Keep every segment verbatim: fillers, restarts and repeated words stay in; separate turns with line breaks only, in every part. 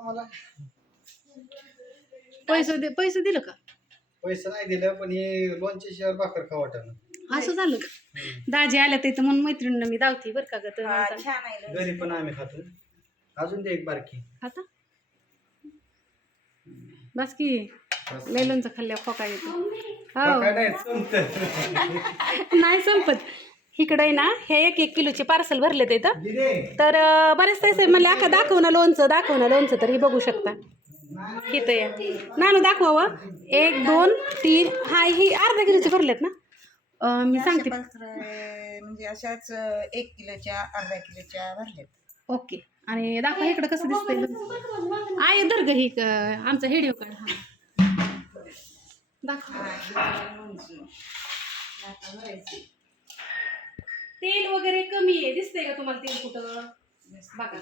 आम्हाला
पैसे दे पैसे दिलं का
पैसे नाही दिलं पण हे लोणच्या शिवाय भाकर खाऊ वाटणं
असं झालं का दाजी आल्या तिथं म्हणून मैत्रिणीनं मी दावती बरं का ग तर
हा,
म्हणतात.
छान आहे लोणचं.
घरी पण आम्ही खातो अजून दे एक बारकी
आता बस की लय लोणचं खाल्ल्यावर खोका येतो हो
काय नाही संपत
नाही संपत इकडे आहे ना हे एक एक किलोचे पार्सल भरले ते इथं
दिदे
तर अं, बरेच पैसे म्हणले अख्खा दाखव ना लोणचं दाखव ना लोणचं तर हे बघू शकता इथं या नानू दाखवावं एक दोन तीन हा ही अर्धा किलोचे भरलेत ना अं, मी सांगते
अशा पात्र- म्हणजे अशाच एक किलोच्या अर्धा किलोच्या भरल्यात.
ओके आणि दाखवा इकडं कसं दिसतंय आय धर ग ही अं, आमचा हेडिओ काढ हा दाखव
हा, हे लोणचं. आता भरायचं.
तेल वगैरे कमी आहे दिसतंय का तुम्हाला तेल कुठं बघा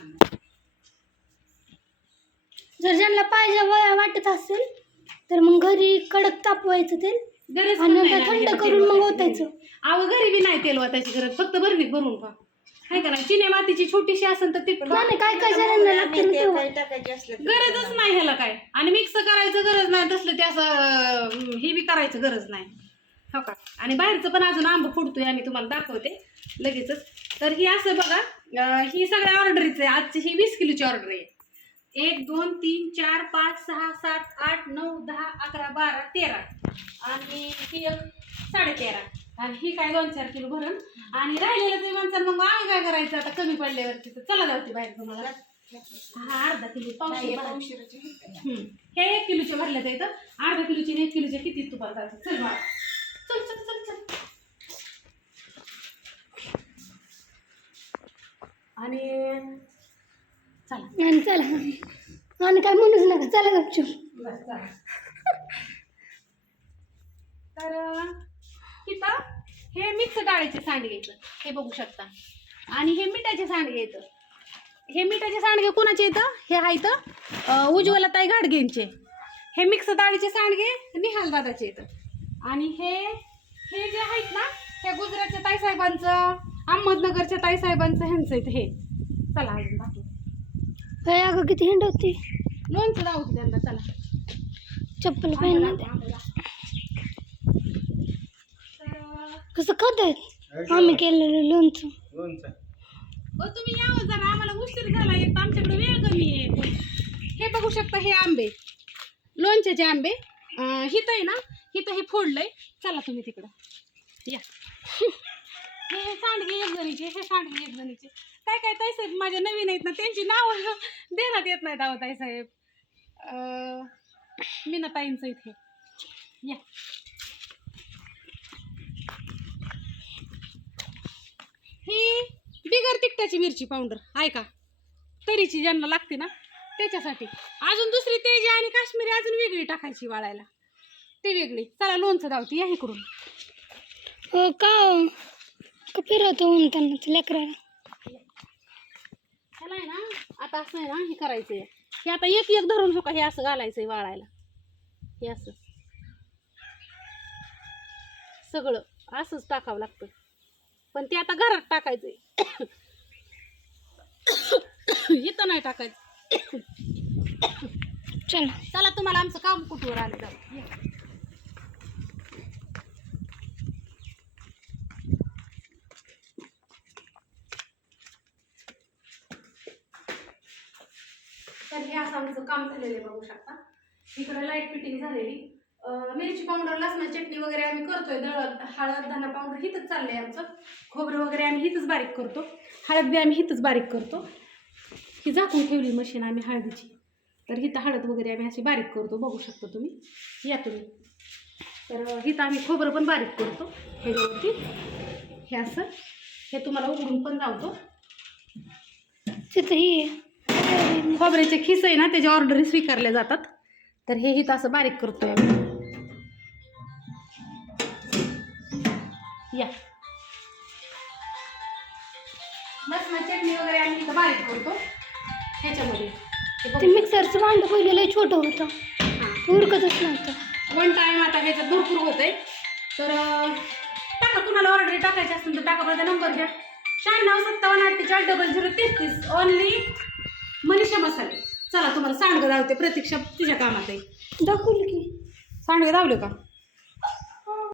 जर ज्यांना पाहिजे वया वाटत असेल तर मग घरी कडक तापवायचं तेल
गरज पण
आणि
नाही
नंतर
ना
थंड
ह्याला
करून
तेल
मग
ओतायचं.
ओतायचं.
अहो घरी बी नाही तेल वाटायची गरज फक्त बर्फीत भरून पहा हाय का नाही चिन्या मातीची छोटीशी असेल तर ती
नाही नाही, काय काय जणांना लागतं ना
मेथी
तेव्हा.
काही टाकायची असलं तर
गरजच नाही ह्याला काय आणि मिक्स करायचं गरज नाही तसलं ते असं अं, हे बी करायचं गरज नाही हो का आणि बाहेरचं पण अजून आंब फुडतोय आम्ही तुम्हाला दाखवते लगेचच तर ही असं बघा अं, ही सगळ्या ऑर्डरीचं आहे आजची ही वीस किलोची ऑर्डर आहे एक दोन तीन चार पाच सहा सात आठ नऊ दहा अकरा बारा तेरा आणि ही एक साडेतेरा आणि ही काय दोन चार किलो भरून आणि राहिलेलं तुम्ही म्हणसाल मग आम्ही काय करायचं आता कमी पडल्यावरती तर चला जाऊती बाहेर तुम्हाला हा अर्धा किलो पावशे
नाही, उशिराची आहेत का नाही?
हम्म. हे एक किलोचे भरले तर इथं अर्धा किलोचे आणि एक किलोचे किती तुपाला जायचं चल बाळा चल चल चल चल आणि चला
आणि चला आणि काय म्हणूच नका चला गपचूप.
बस चला तर इथं हे मिक्स डाळीचे सांडगे येतं हे बघू शकता आणि हे मिठाचे सांडगे येतं हे मिठाचे सांडगे कोणाचे येतं हे आहे तर उज्ज्वलाताई घाडगेंचे हे मिक्स डाळीचे सांडगे निहाल दादाचे येतं आणि हे हे जे आहेत ना हे गुजरातच्या ताईसाहेबांचं अहमदनगरच्या ताईसाहेबांचं ह्यांचं येतं हे चला अजून बाकी
काय अगं किती हिंड होती
लोणचं दावतो त्यांना चला
चप्पल पाहिजे
तर
कसं खातायत आम्ही केलेलं लोणचं.
लोणचं
ओ तुम्ही यावं जरा आम्हाला उशीर झाला एक तर आमच्याकडे वेळ कमी आहे हे बघू शकता हे आंबे लोणच्याचे आंबे अं, हिथं आहे ना हिथं हे फोडलंय चला तुम्ही तिकडं या हे हे सांडगे एक जणीचे हे सांडगे एक जणीचे काय काय ताईसाहेब माझ्या नवीन आहेत ना त्यांची नावं देण्यात येत नाहीत अहो ताईसाहेब अं, मीना ताईंचं इथे या ही बिगर तिखटाची मिरची पावडर आहे का तरीची ज्यांना लागते ना त्याच्यासाठी अजून दुसरी तेजी आणि काश्मीरी अजून वेगळी टाकायची वाळायला ती वेगळी चला लोणचं धावती या इकडून
हो का का फिरवतो म्हणताना ते लेकराला
ह्याला आहे ना आता असं आहे ना हे करायचंय हे आता एक एक धरून का हे असं घालायचंय वाळायला हे असं सगळं असंच टाकावं लागतं पण ते आता घरात टाकायचंय इथं नाही टाकायचं
चला
चला तुम्हाला आमचं काम कुठवर आलं जाऊ या. तर हे असं आमचं काम झालेलं आहे बघू शकता इकडे लाईट फिटिंग झालेली अं, मिरची पावडर लसणा चटणी वगैरे आम्ही करतोय दळण हळद धना पावडर हिथंच चाललंय आमचं खोबरं वगैरे आम्ही हिथंच बारीक करतो हळद बी आम्ही हिथंच बारीक करतो ही झाकून ठेवली मशीन आम्ही हळदीची तर हिथं हळद वगैरे आम्ही अशी बारीक करतो बघू शकता तुम्ही या तुम्ही तर हिथं आम्ही खोबरं पण बारीक करतो ह्याच्यावरती हे असं हे तुम्हाला उघडून पण लावतो
तिथं ही
खोबऱ्याचे खिस आहे ना त्याच्या ऑर्डरी स्वीकारल्या जातात तर हे हिथं असं बारीक करतोय आम्ही या लसणा चटणी वगैरे आम्ही इथं बारीक करतो ह्याच्यामध्ये
ते मिक्सरचं भांडं पहिलं लय छोटं होतं ते उरकतच नव्हतं
वन टाइम आता ह्याच्यात भरपूर होतंय तर अं, टाका कुणाला ऑर्डर टाकायची असेल तर टाका माझा नंबर घ्या शहाण्णव सत्तावन्न अठ्ठेचाळीस डबल झिरो तेहतीस ओनली मनीषा मसाले चला तुम्हाला सांडगं धावते, प्रतीक्षा तिच्या कामात आहे.
दाखवलं की
सांडगं धावलं का?